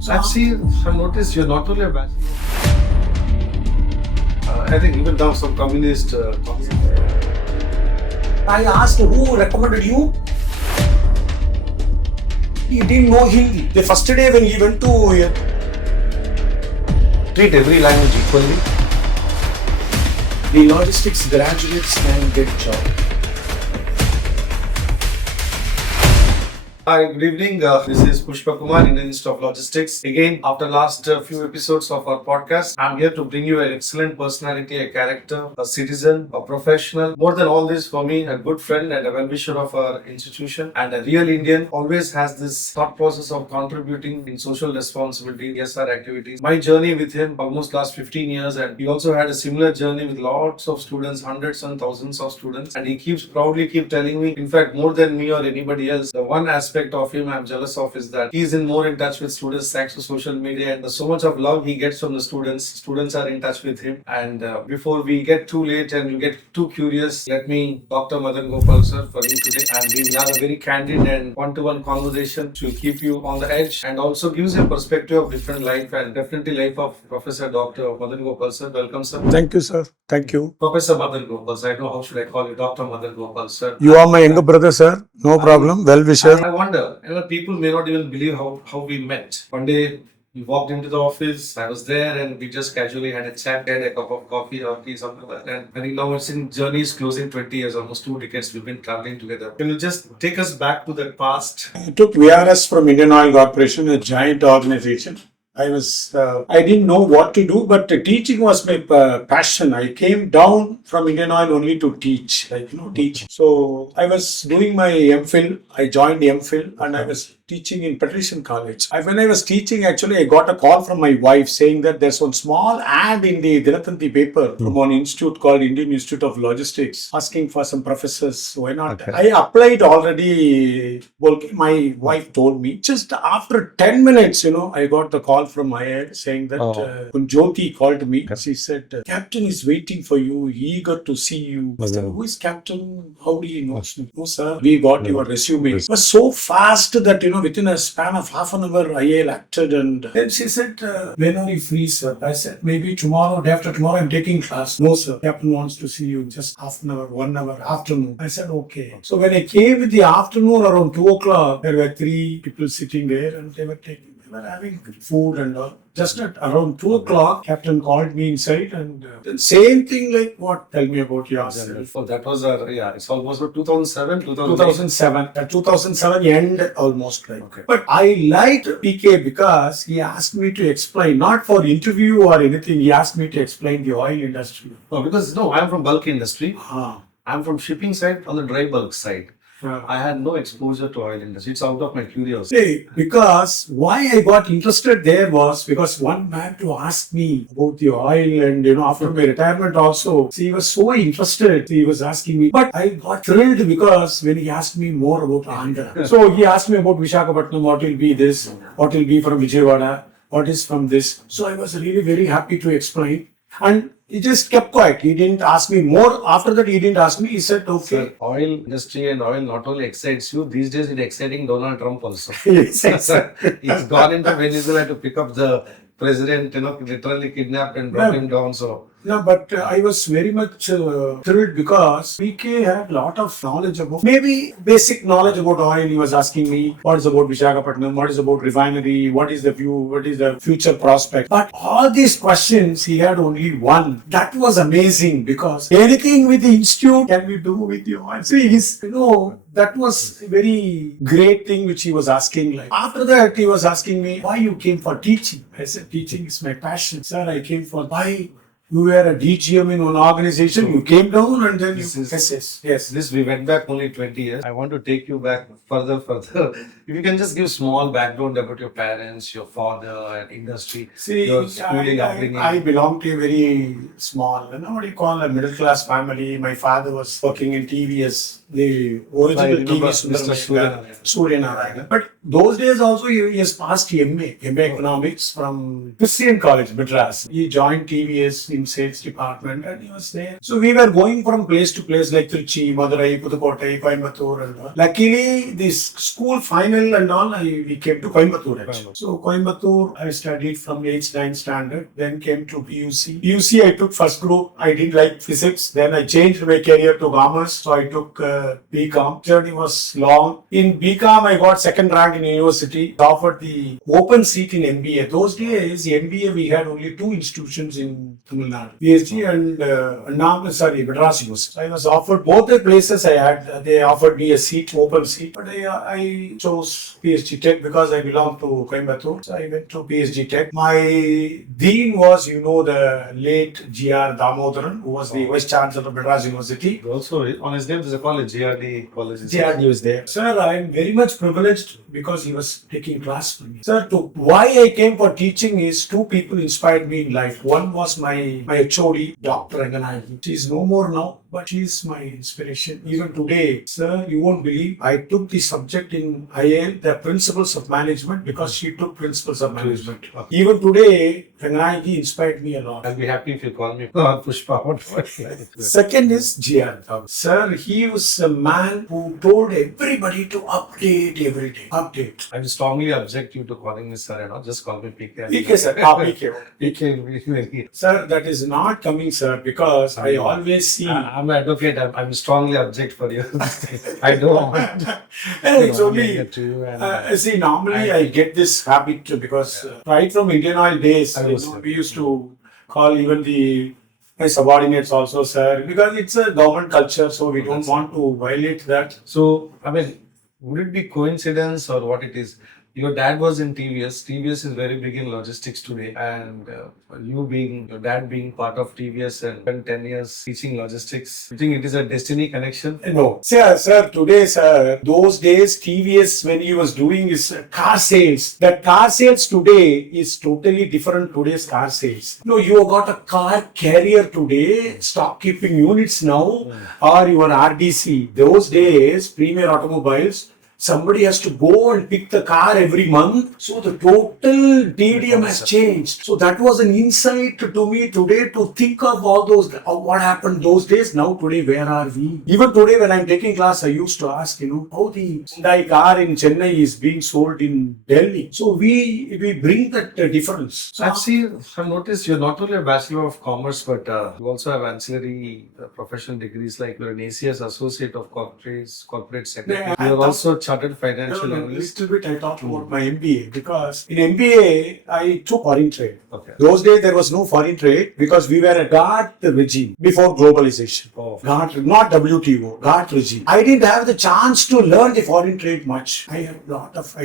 So I've noticed you're not only a bachelor. I think even now some communist. I asked who recommended you. He didn't know Hindi. The first day when he went to Treat every language equally. the logistics graduates can get job. Hi, good evening. This is Pushpakumar, Indian Institute of Logistics. Again, after last few episodes of our podcast, I'm here to bring you an excellent personality, a character, a citizen, a professional. More than all this, for me, a good friend and a well-wisher of our institution. And a real Indian always has this thought process of contributing in social responsibility, CSR activities. My journey with him almost last 15 years, and he also had a similar journey with lots of students, hundreds and thousands of students. And he proudly keep telling me, in fact, more than me or anybody else, the one aspect of him I'm jealous of is that he's more in touch with students thanks to social media, and so much of love he gets from the students. Students are in touch with him. And before we get too late and you get too curious, let me Dr.Madhana Gopal sir for you today, and we will have a very candid and one-to-one conversation which will keep you on the edge and also gives a perspective of different life, and definitely life of Professor Dr. Madhana Gopal sir. Welcome sir. Thank you, sir. Thank you. Professor Madhana Gopal sir. I know how should I call you, Dr. Madhana Gopal sir. You are my younger brother, sir. No problem. Well wisher. I wonder, people may not even believe how we met. One day, we walked into the office, I was there, and we just casually had a chat, had a cup of coffee or tea, something like that. And now it's in journeys closing 20 years, almost 2 decades, we've been traveling together. Can you just take us back to that past? I took VRS from Indian Oil Corporation, a giant organization. I didn't know what to do, but teaching was my passion. I came down from Indian Oil only to teach, teach. So I was doing my MPhil. I joined MPhil and I was teaching in Patrician College. When I was teaching, actually, I got a call from my wife saying that there's one small ad in the Dinatanti paper from one institute called Indian Institute of Logistics asking for some professors. Why not? Okay. I applied already. My wife told me. Just after 10 minutes, I got the call from IIL saying that Jyoti called me. She said, Captain is waiting for you, eager to see you. I said, who is Captain? How do you know? No, sir. We got your resume. It was so fast that, within a span of half an hour, IIL acted. And then she said, when are you free, sir? I said, maybe tomorrow, day after tomorrow, I'm taking class. No, sir. Captain wants to see you just half an hour, 1 hour, afternoon. I said, okay. So when I came in the afternoon around 2 o'clock, there were 3 people sitting there and they were having food and all. Just at around 2 o'clock, Captain called me inside and the same thing like what? Tell me about yourself. Oh, that was it's almost 2007, 2007. 2007 end almost like. Okay. But I liked PK because he asked me to explain, not for interview or anything, he asked me to explain the oil industry. No, I'm from bulk industry. I'm from shipping side, on the dry bulk side. I had no exposure to oil industry. It's out of my curiosity. Because why I got interested there was because one man to ask me about the oil and after my retirement also, he was so interested. He was asking me, but I got thrilled because when he asked me more about Andhra. So he asked me about Visakhapatnam, what will be this, what will be from Vijayawada, what is from this. So I was really very happy to explain. And he just kept quiet. He didn't ask me more. After that, he didn't ask me. He said, okay. Sir, oil industry and oil not only excites you, these days it's exciting Donald Trump also. Yes, exactly. He's gone into Venezuela to pick up the president, literally kidnapped and brought him down. So. No, but I was very much thrilled because PK had a lot of knowledge about, maybe basic knowledge about oil. He was asking me, what is about Visakhapatnam, what is about refinery, what is the view, what is the future prospect. But all these questions, he had only one. That was amazing because anything with the institute can we do with the oil. See, that was a very great thing which he was asking. Like after that, he was asking me, why you came for teaching? I said, teaching is my passion. Sir, I came for why? You were a DGM in one organization, you came down and then Yes. We went back only 20 years. I want to take you back further. If you can just give small background about your parents, your father and industry, your schooling upbringing. I belong to a very small, what do you call a middle class family. My father was working in TVS, the original TV Suryanarayan. But those days also he has passed MA Economics from Christian College, Madras. He joined TVS in in sales department, and he was there. So we were going from place to place like Trichy, Madurai, Pudukkottai, Coimbatore and all. Luckily, this school final and all, we came to Coimbatore actually. So Coimbatore, I studied from 8th, 9th standard, then came to PUC. PUC, I took first group. I didn't like physics. Then I changed my career to commerce. So I took BCom. Journey was long. In BCom, I got second rank in university. Offered the open seat in MBA. Those days, MBA, we had only two institutions in Tamil Nadu. PSG and Madras University. I was offered both the places I had. They offered me a seat, open seat. But I chose PSG Tech because I belong to Coimbatore. So I went to PSG Tech. My dean was, the late G.R. Damodaran, who was the vice chancellor of Madras University. Also, on his name, there's a college, GRD college. GRD was there. Sir, I am very much privileged because he was taking class for me. Sir, why I came for teaching is two people inspired me in life. One was my HOD, Dr.Madhana Gopal. She is no more now, but she is my inspiration. Even today, sir, you won't believe, I took the subject in IIL, the principles of management, because she took principles of management. Okay. Even today, Madhana Gopal inspired me a lot. I'll be happy if you call me Pushpa. Second is GR. Sir, he was a man who told everybody to update every day. Update. I will strongly object you to calling me sir, just call me PK. PK, sir. PK. PK. Sir, that is not coming, sir, because I always see. I'm an advocate. I'm strongly object for you. I don't want. It's only. Get to you and, See, normally I get this habit too, because right from Indian Oil days, we used to call even my subordinates also, sir, because it's a government culture, so we don't want to violate that. So, would it be coincidence or what it is? Your dad was in TVS. TVS is very big in logistics today, and your dad being part of TVS and spent 10 years teaching logistics. You think it is a destiny connection? No. Sir, today, sir, those days TVS, when he was doing his car sales, that car sales today is totally different today's car sales. No, you have got a car carrier today, stock keeping units now, or your RDC. Those days, Premier Automobiles, somebody has to go and pick the car every month. So the total TDM has changed. So that was an insight to me today to think of all those, what happened those days. Now today, where are we? Even today when I'm taking class, I used to ask, how the Hyundai car in Chennai is being sold in Delhi. So we bring that difference. So I've noticed you're not only a Bachelor of Commerce, but you also have ancillary professional degrees, like you're an ACS Associate of Corporate Secretary. You're also Chartered Financial Analyst. Little bit I talked about my MBA, because in MBA I took foreign trade. Okay. Those days there was no foreign trade because we were a GATT regime before globalization. GATT, not WTO, GATT regime. I didn't have the chance to learn the foreign trade much. I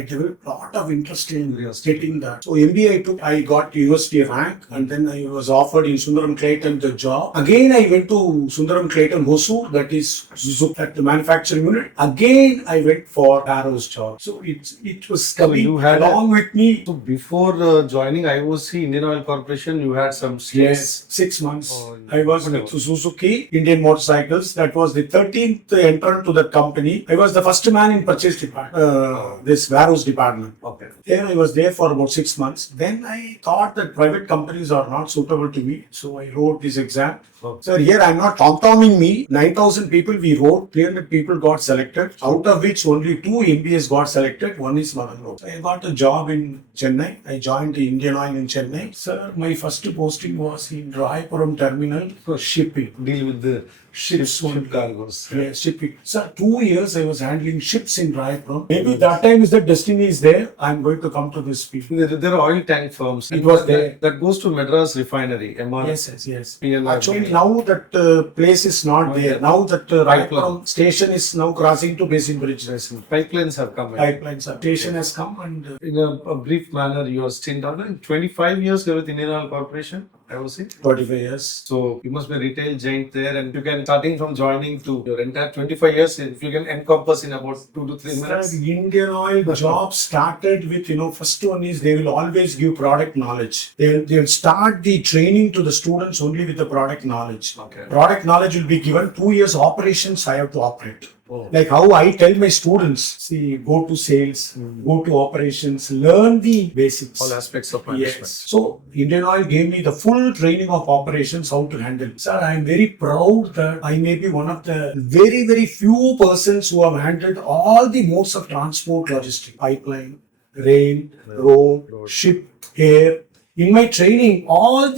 developed a lot of interest in getting that. So MBA I got university rank, and then I was offered in Sundaram Clayton the job. Again I went to Sundaram Clayton Hosur, that is Suzuki, at the manufacturing unit. Again I went for Arrow's job. So it was coming along with me. So before joining IOC, Indian Oil Corporation, you had some stints. Yes, 6 months. I was with Suzuki, Indian Motorcycles. That was the 13th entrant to that company. I was the first man in purchase department, this warehouse department. Okay. There I was there for about 6 months. Then I thought that private companies are not suitable to me. So I wrote this exam. Sir, here I'm not tom-tomming me. 9,000 people we wrote, 300 people got selected, out of which only 2 MBAs got selected, one is Madan. I got a job in Chennai. I joined the Indian Oil in Chennai. Sir, my first posting was in Raipuram terminal for shipping. Deal with the ship cargoes. Yeah, shipping. Sir, 2 years I was handling ships in Raipuram. Maybe that time is the destiny is there. I'm going to come to this speech. There are oil tank firms. It was there. That goes to Madras Refinery, MR. Yes. PLR. Actually, now that place is not there. Now that Raipuram station is now crossing to Basin Bridge. Pipelines have come in. Station has come, and in a brief manner, you are stint on 25 years you're with Indian Oil Corporation. I was it. 25 years. So you must be a retail giant there, and you can, starting from joining to your entire 25 years, if you can encompass in about 2 to 3 minutes. Indian Oil job started with, first one is they will always give product knowledge. They'll start the training to the students only with the product knowledge. Okay. Product knowledge will be given. 2 years operations I have to operate. Oh. Like how I tell my students, see, go to sales, go to operations, learn the basics. All aspects of management. Yes. So Indian Oil gave me the full training of operations, how to handle. Sir, I am very proud that I may be one of the very, very few persons who have handled all the modes of transport logistics. Pipeline, rail, road, ship, air. In my training, all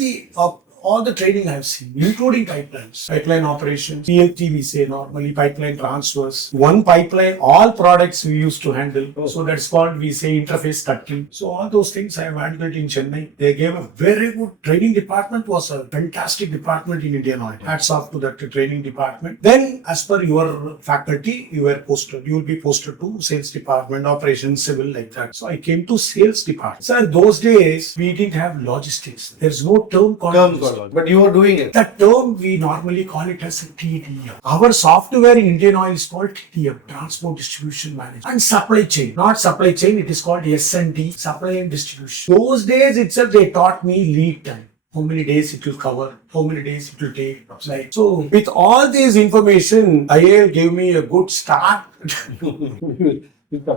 the training I have seen, including pipelines, pipeline operations, PLT we say normally, pipeline transfers. One pipeline, all products we used to handle. So that's called, we say, interface cutting. So all those things I have handled in Chennai. They gave a very good training department, was a fantastic department in Indian Oil. Hats off to that training department. Then as per your faculty, you were posted. You will be posted to sales department, operations, civil, like that. So I came to sales department. So in those days, we didn't have logistics. There's no term called logistics. But you were doing it. That term we normally call it as a TDM. Our software in Indian Oil is called TDM, Transport Distribution Management, and supply chain. Not supply chain, it is called S&D, supply and distribution. Those days itself they taught me lead time. How many days it will cover, how many days it will take. Like, so with all this information, IIL gave me a good start.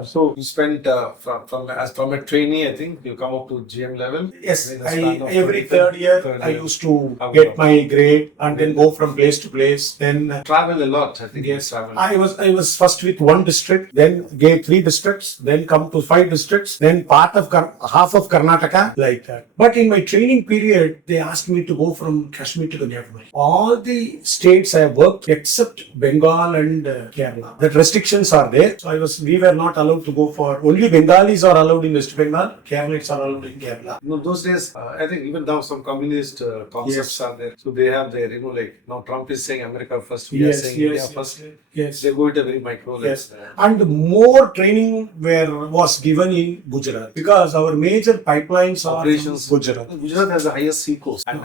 So you spent from a trainee, I think you come up to GM level. Yes, In the span of every third year I used to get my grade and then go from place to place. Then travel a lot. I think yes, travel. I was first with one district, then gave 3 districts, then come to 5 districts, then half of Karnataka, like that. But in my training period, they asked me to go from Kashmir to Kanyakumari. All the states I have worked except Bengal and Kerala. That restrictions are there. So we were not allowed to go for, only Bengalis are allowed in West Bengal, Keralites are allowed in Kerala. No, those days, I think even now some communist concepts are there. So they have their, like now Trump is saying America first, we are saying India first. Yes. They go at a very micro level. Yes. And more training was given in Gujarat because our major pipelines are Operations. from Gujarat. Gujarat has the highest sea coast and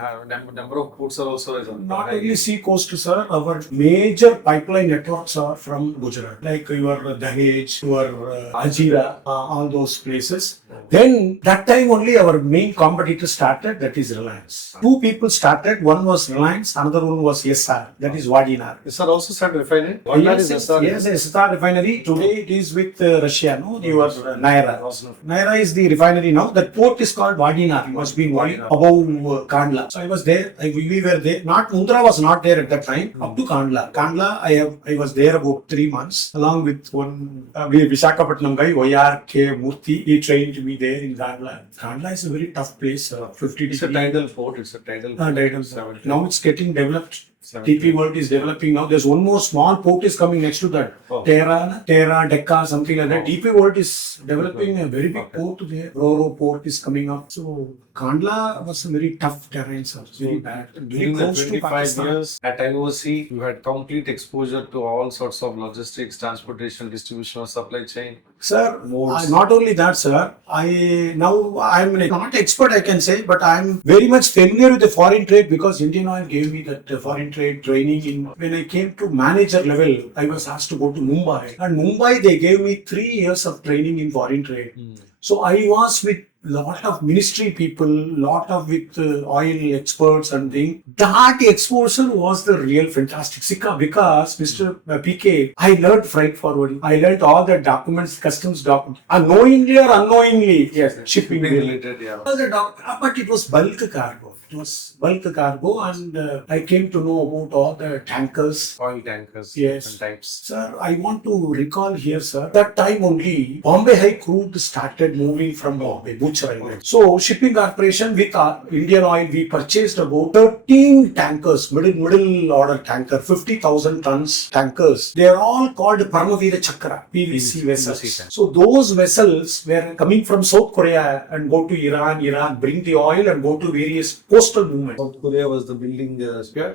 number of ports are also Not only sea coast, sir, our major pipeline networks are from Gujarat, like your Dahej, your Ajira, all those places. Then that time only our main competitor started, that is Reliance. 2 people started, one was Reliance, another one was SR, that is Vadinar. SR also started refining? Yes, SR refinery. Today it is with Russia, no? Your Naira. Naira is the refinery now. That port is called Vadinar. You must be knowing above Kandla. So I was there. We were there. Not Mundra was not there at that time. Up to Kandla. Kandla, I was there about 3 months along with one Visakhapatnam guy, Y.R.K. Murthy. He trained me there in Kandla. Kandla is a very tough place. 50 It's a tidal port. It's a tidal port. Now it's getting developed. TP World is developing now. There's one more small port is coming next to that. Terra, Decca, something like that. TP World is developing a very big port there. Roro port is coming up. So Kandla was a very tough terrain, sir. Very bad. During the 25 years at IOC, you had complete exposure to all sorts of logistics, transportation, distribution, supply chain. Sir, not only that, sir. I'm not expert, I can say, but I'm very much familiar with the foreign trade because Indian Oil gave me that foreign trade training. When I came to manager level, I was asked to go to Mumbai. And Mumbai, they gave me 3 years of training in foreign trade. So I was with lot of ministry people, with oil experts and things. That exposure was the real fantastic because Mr. PK, I learned freight forwarding. I learned all the documents, customs documents, unknowingly or unknowingly. Yes, shipping related, yeah. But it was bulk cargo. It was bulk cargo, and I came to know about all the tankers. Oil tankers, yes, different types. Sir, I want to recall here, sir, that time only Bombay High crude started moving from Bombay, Butcher Island. So, shipping corporation with Indian Oil, we purchased about 13 tankers, middle order tanker, 50,000 tons tankers. They are all called Paramavira Chakra, PVC vessels. So, those vessels were coming from South Korea and go to Iran, bring the oil and go to various coastal movements. South Korea was the building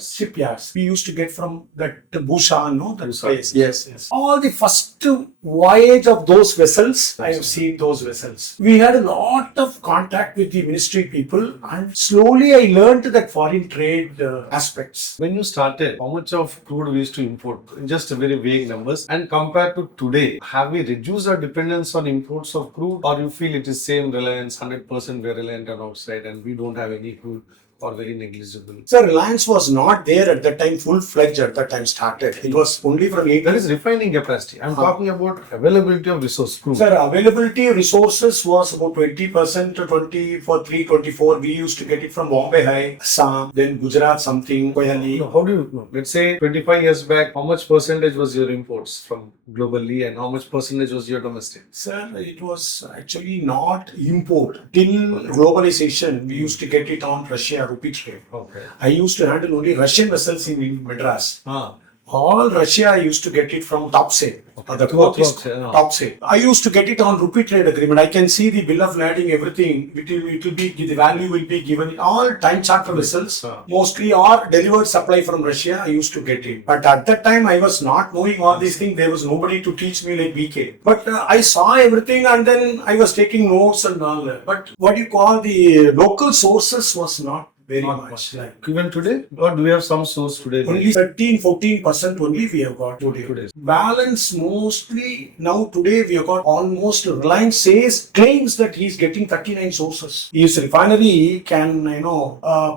shipyards. We used to get from that Busan, no? That Busan. place. Yes. All the first voyage of those vessels, I have seen those vessels. We had a lot of contact with the ministry people, and slowly I learned that foreign trade aspects. When you started, how much of crude we used to import? Just very vague numbers. And compared to today, have we reduced our dependence on imports of crude, or you feel it is same reliance, 100% we're reliant on outside and we don't have any crude? or very negligible? Sir, Reliance was not there at that time, full-fledged at that time started. It was only from 8. That is refining capacity. I'm talking about availability of resource. Crude. Sir, availability of resources was about 20% to 23, 24. We used to get it from Bombay High, Assam, then Gujarat something, Koyali. No, how do you know? Let's say 25 years back, how much percentage was your imports from globally and how much percentage was your domestic? Sir, it was actually not import. Till globalization, we used to get it on Russia rupee trade. Okay. I used to handle only Russian vessels in Madras. Ah. All Russia, I used to get it from top sale. Okay. The quote is Yeah. top sale. I used to get it on rupee trade agreement. I can see the bill of lading, everything. It will be, the value will be given. All time charter vessels, mostly or delivered supply from Russia, I used to get it. But at that time, I was not knowing all these things. There was nobody to teach me like BK. But I saw everything and then I was taking notes and all that. But what you call the local sources was not very much. Like, even today? Or do we have some source today? only 13-14% only we have got today. Balance mostly now today we have got almost Reliance says claims that he is getting 39 sources. His refinery can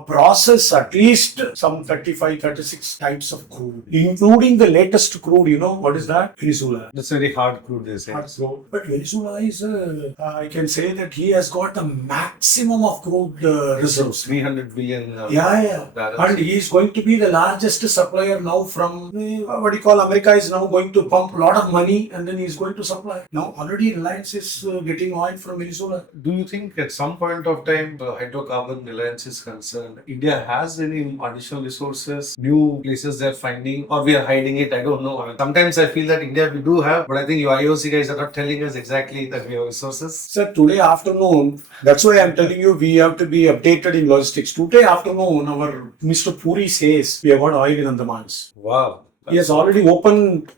process at least some 35-36 types of crude, including the latest crude. What is that? Venezuela. That's very hard crude they say. Hard crude. But Venezuela is I can say that he has got the maximum of crude reserves. 300 billion. Yeah. And he is going to be the largest supplier now from America is now going to pump a lot of money and then he is going to supply. Now already Reliance is getting oil from Venezuela. Do you think at some point of time hydrocarbon reliance is concerned, India has any additional resources, new places they're finding, or we are hiding it? I don't know. Sometimes I feel that India we do have, but I think you IOC guys are not telling us exactly that we have resources. Sir, today afternoon, that's why I'm telling you we have to be updated in logistics. Today afternoon, our Mr. Puri says we have got oil in Andamans. Wow. He has already opened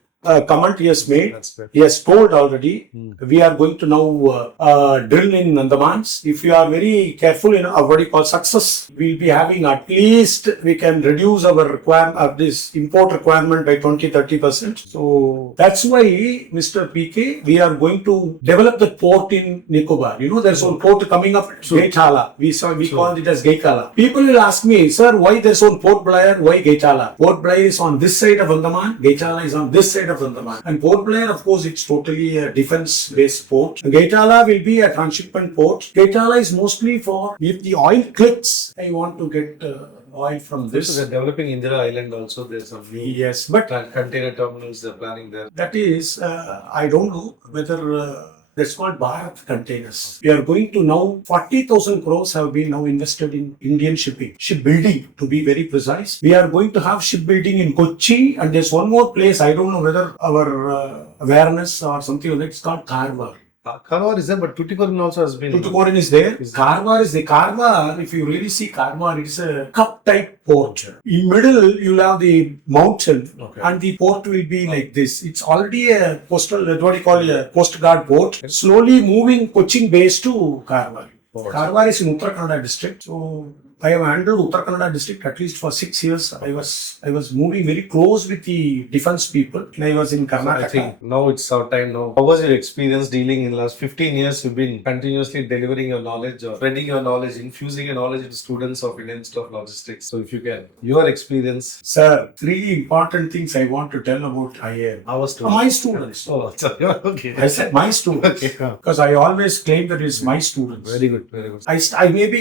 comment he has made. That's great. He has told already we are going to now drill in Andamans. If you are very careful in what you call success, we'll be having at least we can reduce our requirement this import requirement by 20-30%. So that's why Mr. PK, we are going to develop the port in Nicobar. There's one port coming up, Gaitala. We call it as Gaitala. People will ask me, sir, why there's one Port Blair? Why Gaitala? Port Blair is on this side of Andaman. Gaitala is on this side of Andaman. And Port Blair, of course, it's totally a defense-based port. Gaitala will be a transshipment port. Gaitala is mostly for if the oil clicks, I want to get oil from this. So they're developing Indira Island also. There's some new Yes, but container terminals they're planning there. that is, I don't know whether that's called Bharat containers. We are going to now 40,000 crores have been now invested in Indian shipbuilding to be very precise. We are going to have shipbuilding in Kochi and there's one more place. I don't know whether our awareness or something like that. It's called Karwar. Karwar is there, but Tuticorin also has been. Tuticorin is there. Karwar is the Karwar. If you really see Karwar, it's a cup type port. In middle, you'll have the mountain, and the port will be like this. It's already a coastal, what do you call a coast guard port. Slowly moving Cochin base to Karwar. Karwar is in Uttara Kannada district. So I have handled Uttara Kannada district at least for 6 years. I was moving very close with the defense people. And I was in Karnataka. I think now it's our time now. How was your experience dealing in the last 15 years? You've been continuously delivering your knowledge or spreading your knowledge, infusing your knowledge into students of Indian Institute of Logistics. So if you can, your experience. Sir, 3 important things I want to tell about IIL. Our students. My students. Oh, sorry. Okay. I said my students. Because I always claim that it's my students. Very good, very good.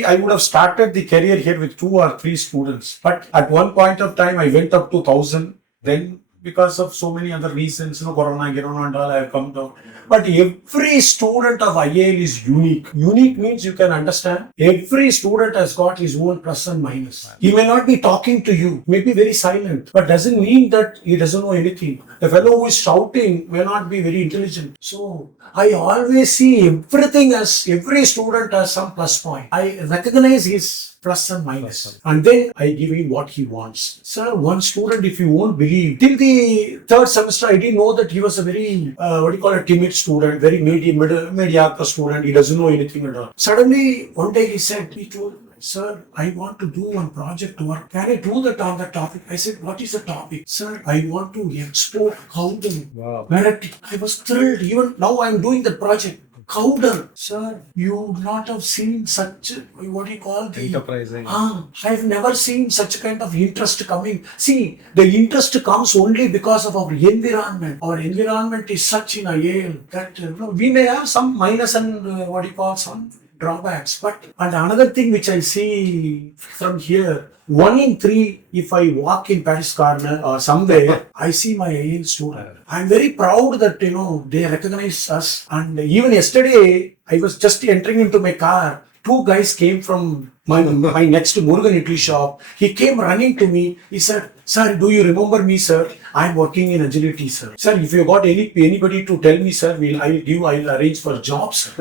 I would have started the career here with 2 or 3 students. But at one point of time, I went up to 1,000. Then because of so many other reasons, Corona and all, I have come down. But every student of IIL is unique. Unique means you can understand. Every student has got his own plus and minus. He may not be talking to you, may be very silent, but doesn't mean that he doesn't know anything. The fellow who is shouting may not be very intelligent. So I always see everything as every student has some plus point. I recognize his plus and minus. And then I give him what he wants. Sir, one student, if you won't believe, till the 3rd semester, I didn't know that he was a very, a timid student, very mediocre student. He doesn't know anything at all. Suddenly, one day he told me, sir, I want to do one project work. Can I do that on that topic? I said, what is the topic? Sir, I want to export housing. Wow. I was thrilled. Even now I am doing that project. Cowder, sir, you would not have seen such, what do you call the... Enterprising. I've never seen such a kind of interest coming. See, the interest comes only because of our environment. Our environment is such in IIL that we may have some minus and what do you call, some drawbacks. But, and another thing which I see from here, 1 in 3, if I walk in Paris Corner or somewhere, I see my IIL student. I'm very proud that, they recognize us. And even yesterday, I was just entering into my car. 2 guys came from my next Murugan Italy shop. He came running to me. He said, "Sir, do you remember me, sir? I'm working in agility, sir. Sir, if you got anybody to tell me, sir, I'll arrange for jobs."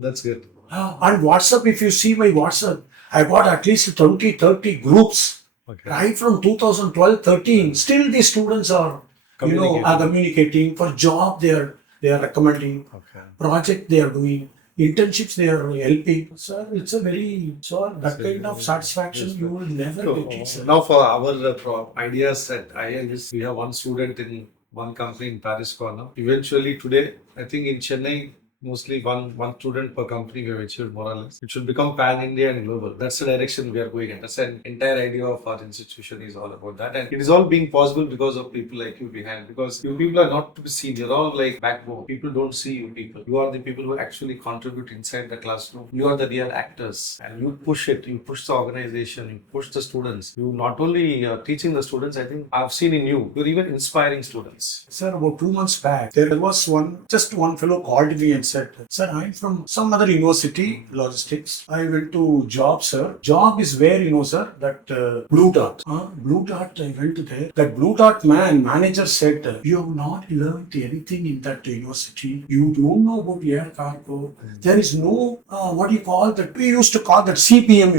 That's good. On WhatsApp, if you see my WhatsApp, I got at least 20, 30 groups. Okay. Right from 2012, 13. Still the students are, are communicating. For job, they are recommending. Okay. Project they are doing. Internships they are helping. Sir, it's a very, that kind of satisfaction you will never get it, sir. Now for our ideas at IIL, we have one student in one company in Paris Corner. Eventually today, I think in Chennai, mostly one student per company we have achieved more or less. It should become pan-India and global. That's the direction we are going in. That's an entire idea of our institution is all about that. And it is all being possible because of people like you behind. Because you people are not to be seen. You're all like backbone. People don't see you people. You are the people who actually contribute inside the classroom. You are the real actors. And you push it. You push the organization. You push the students. You not only teaching the students, I think I've seen in you. You're even inspiring students. Sir, about 2 months back, there was one fellow called me and said, "Sir, I'm from some other university, logistics. I went to job, sir. Job is where, sir, that Blue Dot. Blue Dot, I went to there. That Blue Dot manager said, you have not learned anything in that university. You don't know about air cargo. There is no, what do you call that? We used to call that CPM,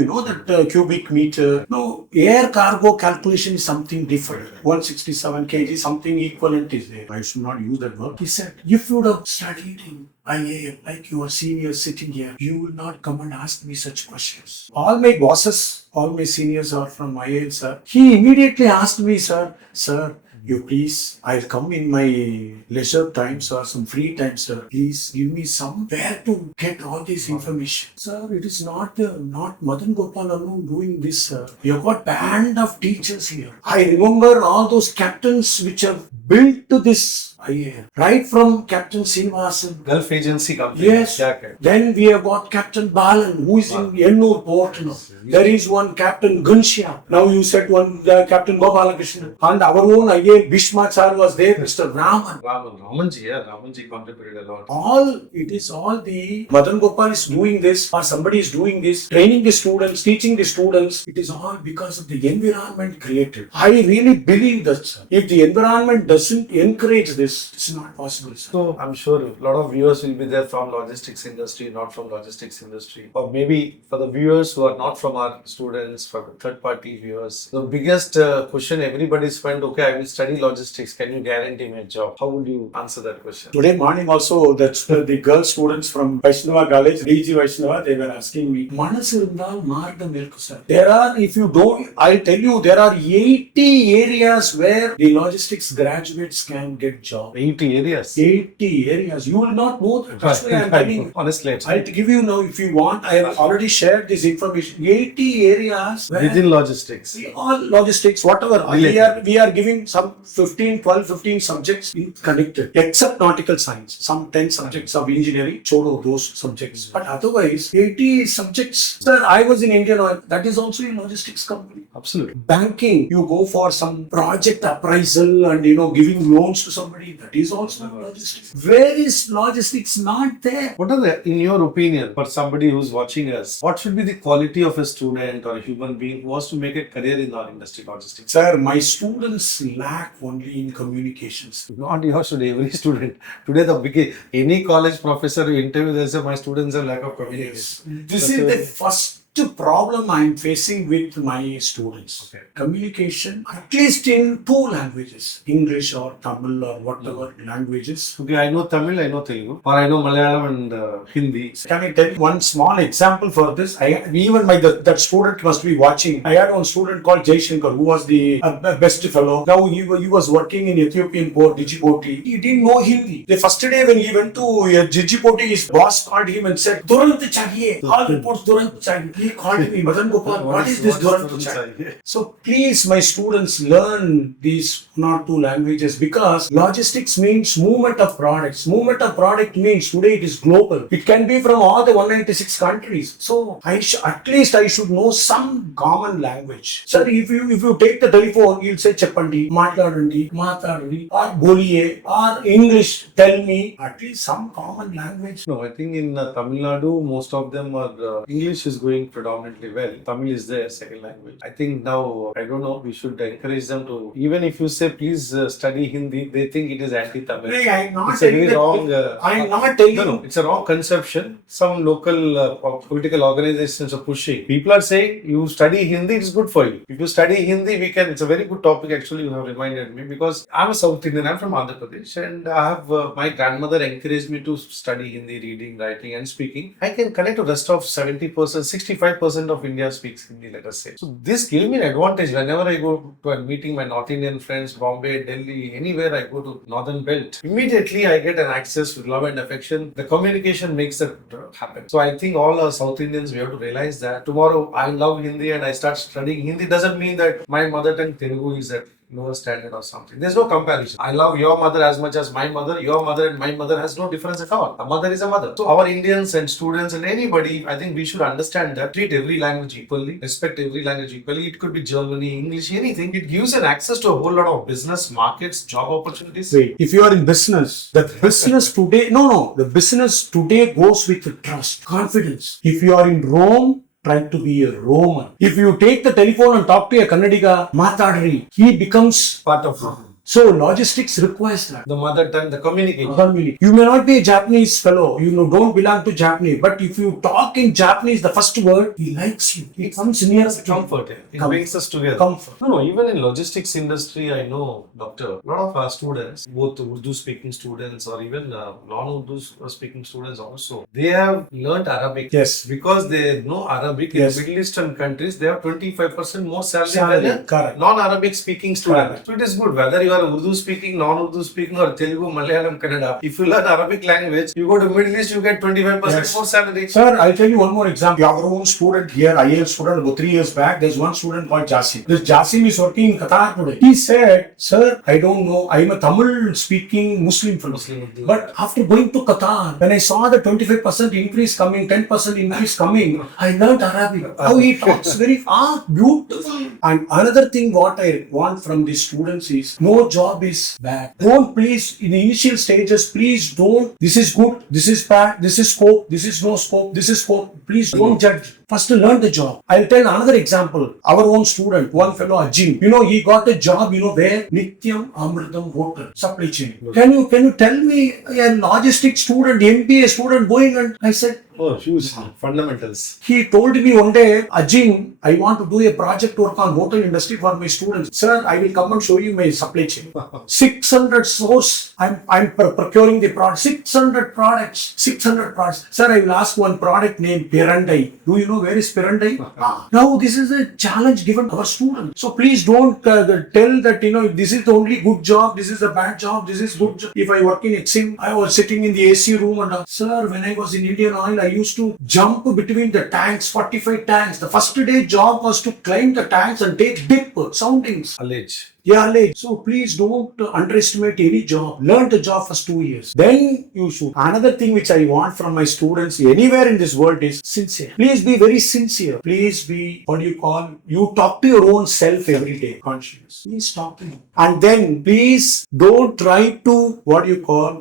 that cubic meter. No, air cargo calculation is something different. 167 kg, something equivalent is there. I should not use that word. He said, if you would have studied in IIL, like your seniors sitting here, you will not come and ask me such questions. All my bosses, all my seniors are from IIL, sir. He immediately asked me, sir, you please, I'll come in my leisure times or some free time, sir. Please give me somewhere to get all this information. Sir, it is not Madan Gopal alone doing this, sir. You've got band of teachers here. I remember all those captains which have built this IIL. Right from Captain Srinivasan. Gulf Agency company. Yes. Then we have got Captain Balan, who is in Ennur port now. There is one Captain Ghanshyam. Now you said one Captain Gopalakrishnan. And our own IIL Bhishmachar was there, Mr. Raman. Ramanji contributed a lot. It is all the Madan Gopal is doing this or somebody is doing this, training the students, teaching the students. It is all because of the environment created. I really believe that, sir. If the environment doesn't encourage this, it's not possible, sir. So I'm sure a lot of viewers will be there from logistics industry, not from logistics industry. Or maybe for the viewers who are not from our students, for third party viewers, the biggest question everybody's find, okay, I will study logistics. Can you guarantee me a job? How would you answer that question? Today morning also, that's the girl students from Vaishnava College, DG Vaishnava, they were asking me, Manasu irundal margam irukku, sir. There are, if you don't, I'll tell you, there are 80 areas where the logistics graduates can get job. 80 areas? 80 areas. You will not know that. That's why I'm telling. Honestly, I'll give you now if you want. I have already shared this information. 80 areas within logistics. All logistics, whatever. We are giving some 12, 15 subjects connected, except nautical science. Some 10 subjects of engineering, chodo those subjects. But otherwise, 80 subjects. Sir, I was in Indian Oil. That is also a logistics company. Absolutely. Banking, you go for some project appraisal and giving loans to somebody. That is also logistics. Where is logistics not there? What are in your opinion, for somebody who's watching us, what should be the quality of a student or a human being who wants to make a career in our industry, logistics? Sir, my students lack only in communications. Not yours, today, every student. Today, any college professor you interview, they say, my students have lack of communication. Yes. This is the first problem I'm facing with my students. Okay. Communication, at least in two languages, English or Tamil or whatever languages. Okay, I know Tamil, I know Telugu, or I know Malayalam and Hindi. Can I tell you one small example for this? That student must be watching. I had one student called Jay Shankar who was the best fellow. Now he was working in Ethiopian port, Djibouti. He didn't know Hindi. The first day when he went to Djibouti, his boss called him and said, "Turant chahiye." All reports Turant chahiye. He called me, Madhan Gopal, what is this Turant chahiye? So please, my students, learn these one or two languages, because logistics means movement of products. Movement of product means today it is global. It can be from all the 196 countries. So at least I should know some common language. Sir, if you take the telephone, you'll say Cheppandi, Matladandi, or Boliye, or English, tell me, at least some common language. No, I think in Tamil Nadu, most of them are English is going predominantly well. Tamil is their second language. I think now, I don't know, we should encourage them to, even if you say please study Hindi, they think it is anti-Tamil. Hey, I'm not It's a very telling wrong. I'm not telling. No, it's a wrong conception. Some local political organizations are pushing. People are saying you study Hindi, it's good for you. If you study Hindi, we can. It's a very good topic actually. You have reminded me, because I'm a South Indian. I'm from Andhra Pradesh, and I have my grandmother encouraged me to study Hindi, reading, writing, and speaking. I can connect to rest of 70%, 65% of India speaks Hindi. Let us say. So this gave me an advantage whenever I go to a meeting my North Indian friends, Bombay, Delhi, anywhere I go to Northern Belt. Immediately I get an access with love and affection. The communication makes that happen. So I think all South Indians, we have to realize that tomorrow I love Hindi and I start studying Hindi, doesn't mean that my mother tongue Telugu is at lower standard or something. There's no comparison. I love your mother as much as my mother. Your mother and my mother has no difference at all. A mother is a mother. So our Indians and students and anybody, I think we should understand that. Treat every language equally. Respect every language equally. It could be Germany, English, anything. It gives an access to a whole lot of business, markets, job opportunities. Wait, if you are in business, the business today, the business today goes with trust, confidence. If you are in Rome, try to be a Roman. If you take the telephone and talk to a Kannadiga, Matadri, he becomes Part of Rome. So logistics requires that. The mother tongue, the communication. You may not be a Japanese fellow, don't belong to Japanese, but if you talk in Japanese, the first word, he likes you. He comes near It's comfort. It brings us together. Comfort. No, even in logistics industry, I know, doctor, a lot of our students, both Urdu speaking students or even non-Urdu speaking students also, they have learnt Arabic. Yes. Because they know Arabic. Yes. In Middle Eastern countries, they have 25% more salary than Correct. a non-Arabic speaking student. Correct. So it is good whether you are Urdu speaking, non-Urdu speaking, or Telugu, Malayalam, Kannada. If you learn Arabic language, you go to Middle East, you get 25% more salary. Sir, I'll tell you one more example. Our own student here, IIL student, about 3 years back, there's one student called Jasim. This Jasim is working in Qatar today. He said, "Sir, I don't know. I'm a Tamil speaking Muslim fellow. But after going to Qatar, when I saw the 25% increase coming, 10% increase coming, I learned Arabic. How he talks very beautiful. And another thing what I want from the students is, no job is bad. Don't please, in the initial stages, please don't, this is good, this is bad, this is scope, this is no scope, this is scope. Please don't judge. First learn the job. I'll tell another example. Our own student, one fellow, Ajin, he got a job, where? Nityam Amritam Hotel, supply chain. Can you tell me a logistics student, MBA student going, and I said, oh, huge fundamentals. He told me one day, Ajin, I want to do a project work on hotel industry for my students. Sir, I will come and show you my supply chain. 600 source, I'm procuring the product. 600 products. Sir, I will ask one product name, Pirandai. Do you know where is Pirandai? Now, this is a challenge given to our students. So please don't tell that, this is the only good job, this is a bad job, this is good job. If I work in Exim, I was sitting in the AC room and, sir, when I was in Indian Oil, I used to jump between the tanks, 45 tanks. The first day job was to climb the tanks and take dip soundings. Allege. So please don't underestimate any job. Learn the job first 2 years. Then you should. Another thing which I want from my students anywhere in this world is sincere. Please be very sincere. Please be, you talk to your own self every day. Conscious. Please talk to you. And then please don't try to,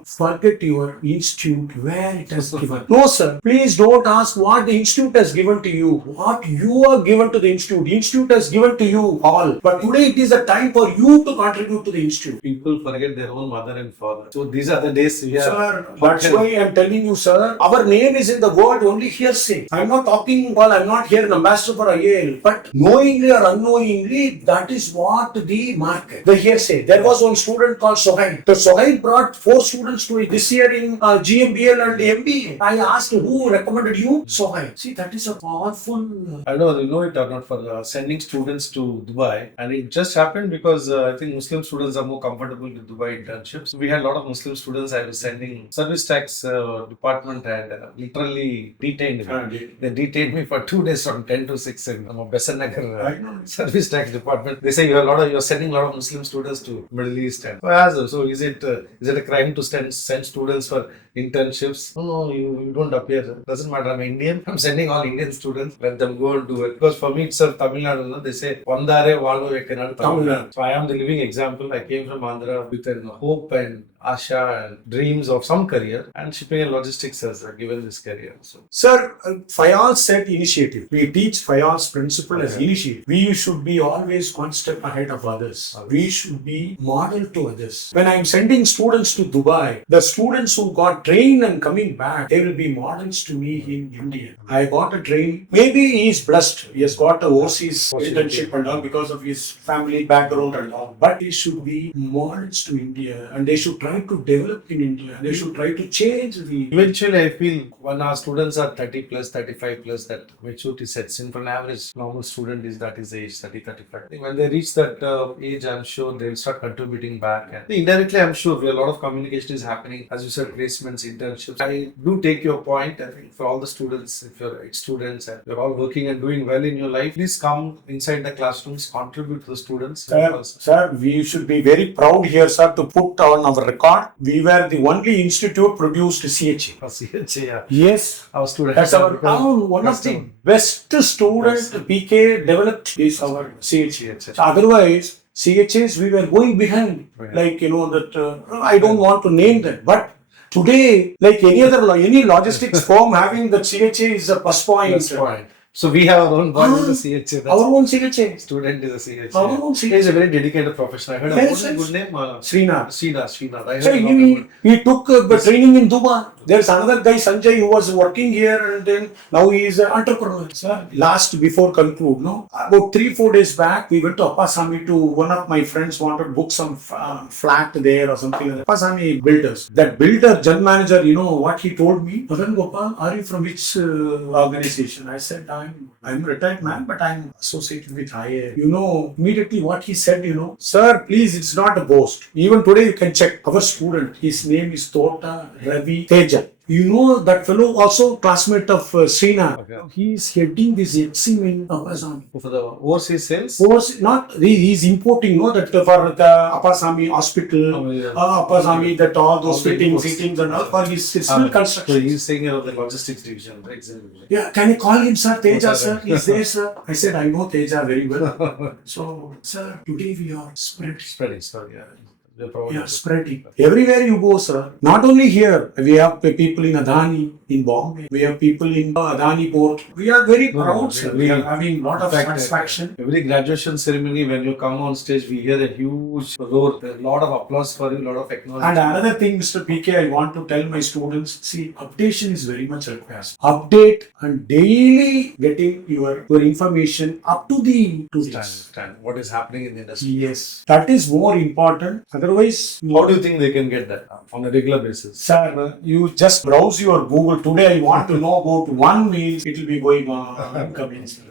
forget your institute, where it has given. No, sir. Please don't ask what the institute has given to you. What you are given to the institute. The institute has given to you all. But today it is a time for you to contribute to the institute. People forget their own mother and father. So these are the days we are. Sir, that's why I'm telling you, sir, our name is in the world only hearsay. I'm not talking, well, I'm not here an ambassador for IIL, but knowingly or unknowingly, that is what the market, the hearsay. There was one student called Sohail. The Sohail brought 4 students to it this year in GMBL and MBA. I asked who recommended you? Sohail. See, that is a powerful. I don't know, you know it or not, for sending students to Dubai, and it just happened because I think Muslim students are more comfortable with Dubai internships. We had a lot of Muslim students. I was sending service tax department and literally detained me. They detained me for 2 days from 10 to 6 in Besant Nagar service tax department. They say you're sending a lot of Muslim students to Middle East. And so is it a crime to send students for internships? No, you don't appear. Doesn't matter. I'm Indian. I'm sending all Indian students. Let them go and do it. Because for me, it's Tamil Nadu. They say, Vandare Valu Vekanadu Tamil Nadu. So I am the living example. I came from Andhra with a hope and Asha and dreams of some career, and shipping and logistics has given this career. So, Sir, Fayal said initiative. We teach Fayal's principle as initiative. We should be always one step ahead of others. We should be model to others. When I'm sending students to Dubai, the students who got trained and coming back, they will be models to me in India. I got a train. Maybe he is blessed. He has got a overseas internship and all because of his family background and all. But he should be models to India, and they should try to develop in India. They should try to change the. eventually, I feel when our students are 30 plus, 35 plus, that maturity sets in. For an average normal student is that is age 30, 35. I think when they reach that age, I'm sure they'll start contributing back. And indirectly, I'm sure a lot of communication is happening. As you said, placements, internships. I do take your point. I think for all the students, if you're students and you're all working and doing well in your life, please come inside the classrooms, contribute to the students. Sir, we should be very proud here, sir, to put on our record. We were the only institute produced CHA. CHA, yeah. Yes. Our students. That's our one of the best students PK developed is our CHA. So otherwise, CHAs we were going behind. Like, that I don't want to name that. But today, like any logistics firm having the CHA is a plus point. So we have our own boy with the CHA. Our own CHA. Student is a CHA. Our own CHA. He is a very dedicated professional. I heard Yes, a good name. Srinath. I So heard he took the training in Dubai. There's another guy, Sanjay, who was working here, and then now he is an entrepreneur. Sir, before conclude, about 3-4 days back, we went to Appasamy to one of my friends wanted to book some flat there or something like that. Appasamy builders. That builder, general manager, you know what he told me? Madhana Gopal, are you from which organization? I said, I'm a retired man, but I'm associated with IIL. Immediately what he said, sir, please, it's not a boast. Even today you can check our student. His name is Tota Ravi Teja. You know that fellow also classmate of Srinath. Okay. He is heading this exim in Appasamy. for the overseas sales. He is importing, that for the Appasamy hospital, Appasamy, that all those fittings and all for his civil construction. So he's saying the logistics division, right? Yeah, can you call him, sir? Teja, sir. He's there, sir. I said, I know Teja very well. So, sir, today we are spreading. Sorry, yeah. Spreading. Everywhere you go, sir. Not only here, we have people in Adani, in Bombay. We have people in Adani port. We are very proud, sir. We are having a lot of satisfaction. Every graduation ceremony, when you come on stage, we hear a huge roar. There's a lot of applause for you, a lot of acknowledgement. And another thing, Mr. PK, I want to tell my students, see, updation is very much required. Update and daily getting your information up to the stand. What is happening in the industry? Yes. That is more important. Otherwise, how do you think they can get that on a regular basis? Sir, you just browse your Google. Today I want to know about one means it will be going on.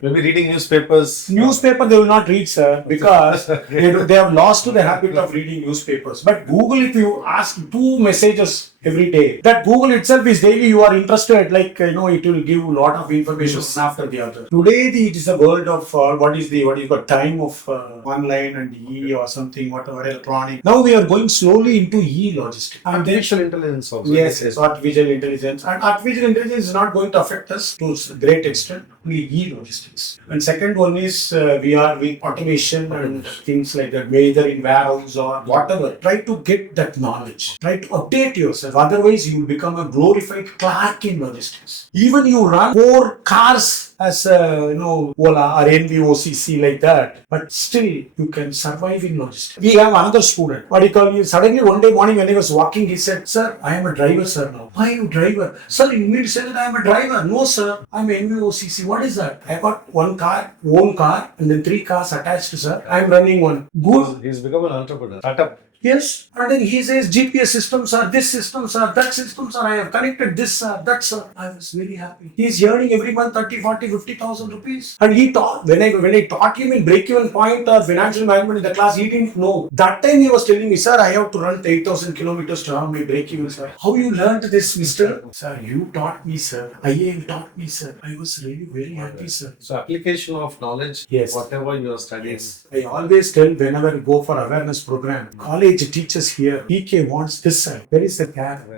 Maybe reading newspapers. Newspaper they will not read, sir, because they have lost the habit of reading newspapers. But Google, if you ask 2 messages every day, that Google itself is daily you are interested, like it will give a lot of information after the other. Today it is a world of what is the time of online and E or something, whatever electronic. Now we are going slowly into e-logistics. Artificial intelligence also. Yes, artificial intelligence. And artificial intelligence is not going to affect us to a great extent, only e-logistics. And second one is we are with automation and things like that, whether in warehouse or whatever. Try to get that knowledge. Try to update yourself. Otherwise, you will become a glorified clerk in logistics. Even you run 4 cars as Ola or NVOCC like that, but still you can survive in logistics. We have another student. What do you call you? Suddenly one day morning when he was walking, he said, "Sir, I am a driver, sir now." "Why are you driver?" "Sir, you need to say that I am a driver." "No, sir, I am NVOCC." "What is that?" "I got one car, own car, and then 3 cars attached, sir. I am running one." "Good." He's become an entrepreneur. Startup. Yes, and then he says GPS systems are this systems are that systems are I have connected this sir, that sir. I was very happy. He is earning every month 30, 40, 50,000 rupees. And he taught when I taught him in break-even point or financial management in the class, he didn't know. That time he was telling me, "Sir, I have to run 8,000 kilometers to have my break-even, sir." "How you learned this, mister?" "Sir, you taught me, sir. IIL taught me, sir." I was really very happy, sir. So application of knowledge, Yes. whatever you are studying. I always tell whenever I go for awareness program, college teachers here, PK wants this side. Where is the gap?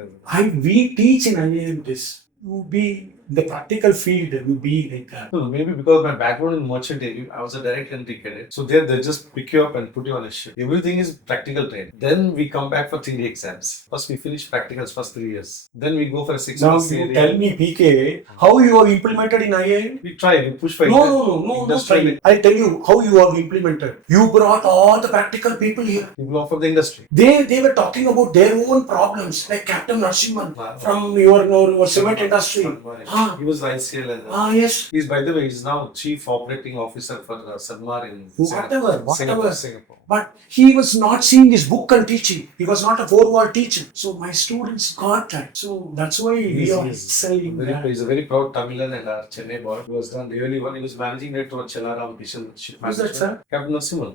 We teach in IIM this. You be in the practical field, you be like that. No, maybe because my background in merchant navy, I was a direct entry cadet. So there they just pick you up and put you on a ship. Everything is practical training. Then we come back for theory exams. First we finish practicals first 3 years. Then we go for a 6 Now months you theory. tell me, PK, how you have implemented in IIM? We try, we push for No, industry. try. I'll tell you how you have implemented. You brought all the practical people here. People offer the industry. They were talking about their own problems, like Captain Narasimhan from your cement industry. He was ICL and Yes. he's, by the way, he's now Chief Operating Officer for Sadmar in Whatever. Singapore. But he was not seeing his book and teaching. He was not a 4-wall teacher. So my students got that. So that's why we are excelling that. He's a very proud Tamilan and our Chennai boy. He was done really well. He was managing director of Chellaram Mission Ship Who's that, sir? Captain Narasimhan.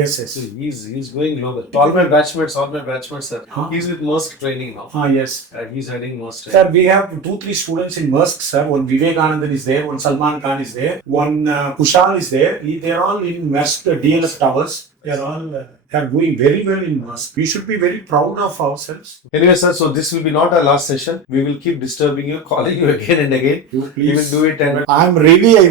Yes. So he's going global. All my batchmates, sir. He's with Maersk training now. Yes. He's heading Maersk training. Sir, we have 2-3 students in Maersk, sir. One Vivekanandan is there, one Salman Khan is there, one Kushal is there. They are all in Maersk DLF Towers. They are all doing very well in Maersk. We should be very proud of ourselves. Anyway, sir, so this will be not our last session. We will keep disturbing you, calling you again and again. You We please. will do it and I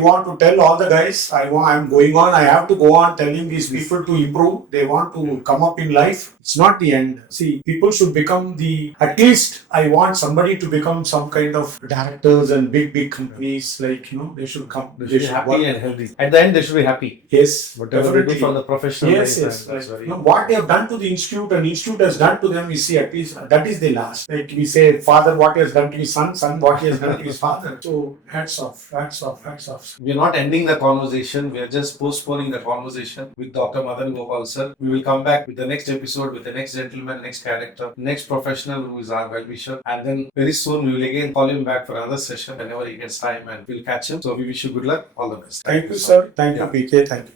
want to tell all the guys, I'm going on, I have to go on telling these people to improve. They want to come up in life. It's not the end. See, people should become at least I want somebody to become some kind of directors and big companies, like, they should come. they should be happy work. and healthy. At the end, they should be happy. Yes, Whatever they do from the professional Yes. life. That's very What they have done to the institute and institute has done to them, we see at least that is the last. Like we say, father what he has done to his son, son what he has done to his father. So hats off. We are not ending the conversation. We are just postponing the conversation with Dr. Madhana Gopal, sir. We will come back with the next episode, with the next gentleman, next character, next professional who is our well-wisher. And then very soon we will again call him back for another session whenever he gets time and we'll catch him. So we wish you good luck. All the best. Thank you, sir. Thank you, PK. Thank you.